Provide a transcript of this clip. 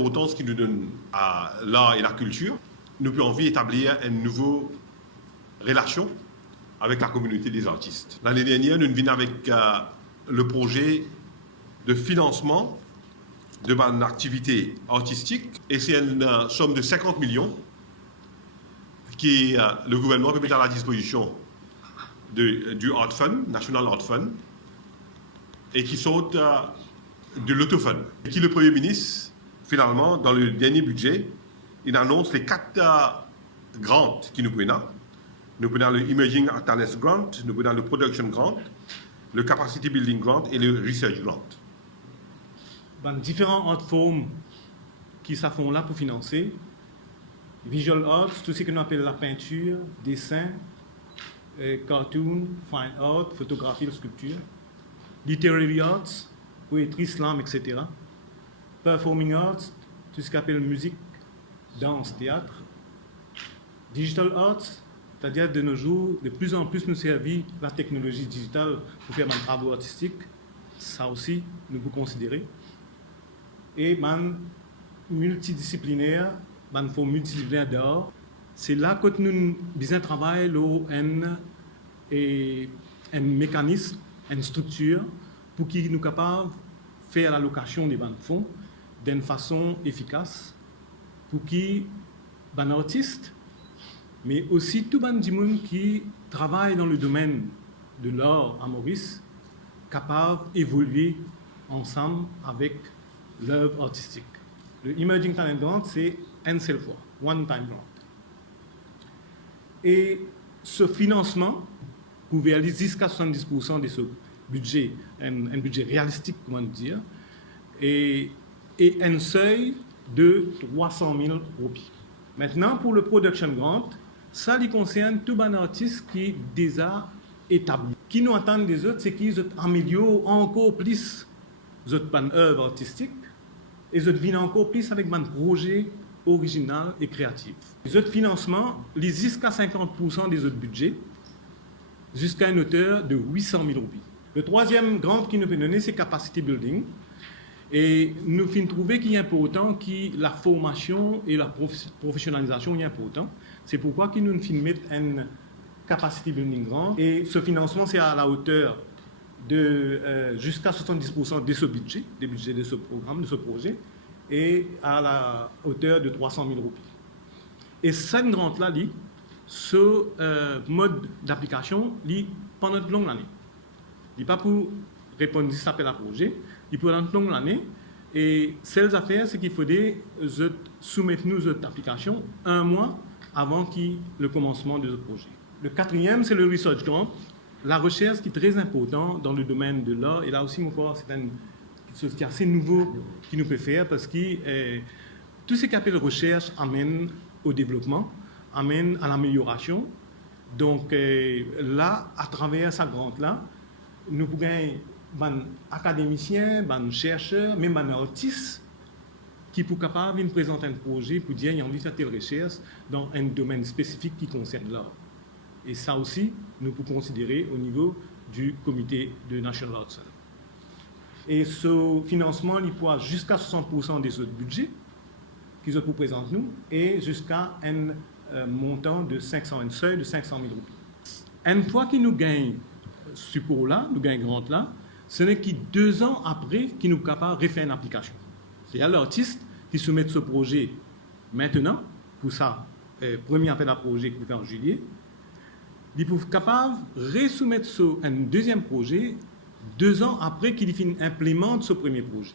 l'importance qu'il nous donne à l'art et la culture, nous avons envie d'établir une nouvelle relation avec la communauté des artistes. L'année dernière, nous venons avec le projet de financement de mon activité artistique et c'est une somme de 50 millions qui le gouvernement peut mettre à la disposition du Art Fund, National Art Fund, et qui sont de l'autofund. Et qui le Premier ministre, finalement, dans le dernier budget, il annonce les 4 grants qui nous prennent. Nous prenons le Emerging Artists Grant, nous prenons le Production Grant, le Capacity Building Grant et le Research Grant. Ben, différents art forms qui se font là pour financer. Visual arts, tout ce que nous appelons la peinture, dessin, cartoon, fine art, photographie, sculpture. Literary arts, poétrie, slam, etc. Performing arts, tout ce qu'on appelle musique, danse, théâtre. Digital arts, c'est-à-dire de nos jours, de plus en plus nous servit la technologie digitale pour faire des travaux artistiques. Ça aussi, nous pouvons considérer. Et man multidisciplinaire, man forme multidisciplinaire d'art, c'est là que nous besoin travailler un mécanisme, une structure pour qu'ils nous capables de faire l'allocation des fonds d'une façon efficace, pour qu'ils les artistes, mais aussi tout le monde qui travaille dans le domaine de l'art à Maurice, capables d'évoluer ensemble avec l'œuvre artistique. Le Emerging Talent Grant, c'est une seule fois, one time grant. Et ce financement couvert jusqu'à 70% de ce budget, un budget réalistique, comment dire, et un seuil de 300 000 roupies. Maintenant, pour le Production Grant, ça lui concerne tout un artiste qui est déjà établi. Ce qui nous attend des autres, c'est qu'ils améliorent encore plus notre œuvre artistique et ils viennent encore plus avec un projet original et créatif. Les autres financements, jusqu'à 50% des autres budgets, jusqu'à une hauteur de 800 000 roupies. Le troisième grant qui nous peut donner, c'est Capacity Building. Et nous finissons trouver qu'il est important que la formation et la professionnalisation est important. C'est pourquoi nous finissons mettre un Capacity Building Grant. Et ce financement, c'est à la hauteur de jusqu'à 70% de ce budget, des budgets de ce programme, de ce projet, et à la hauteur de 300 000 roupies. Et cette grant-là, ce mode d'application, pendant une longue année. Il n'est pas pour répondre à cet appel à projet, il peut pendant une longue année. Et celles affaires, c'est qu'il faudrait soumettre nous cette application 1 mois avant le commencement de ce projet. Le quatrième, c'est le Research Grant. La recherche qui est très importante dans le domaine de l'art, et là aussi, c'est quelque chose qui est assez nouveau qui nous peut faire parce que tout ce qu'appelle recherche amène au développement, amène à l'amélioration. Donc là, à travers sa grande-là, nous pouvons des académiciens, des chercheurs, même des artistes qui sont capables de présenter un projet pour dire qu'ils ont envie de faire telle recherche dans un domaine spécifique qui concerne l'art. Et ça aussi, nous pouvons considérer au niveau du comité de National Art Center. Et ce financement, il peut jusqu'à 60% des autres budgets qu'ils nous présentent nous, et jusqu'à un montant de 500, un seuil de 500 000 roupies. Une fois qu'ils nous gagnent ce support-là, nous gagnent grant-là, ce n'est que 2 ans après qu'ils nous sommes capables de refaire une application. C'est-à-dire l'artiste qui soumet ce projet maintenant, pour ça, premier appel à projet qui est en juillet, ils peuvent capable de resoumettre un deuxième projet 2 ans après qu'il implémente ce premier projet.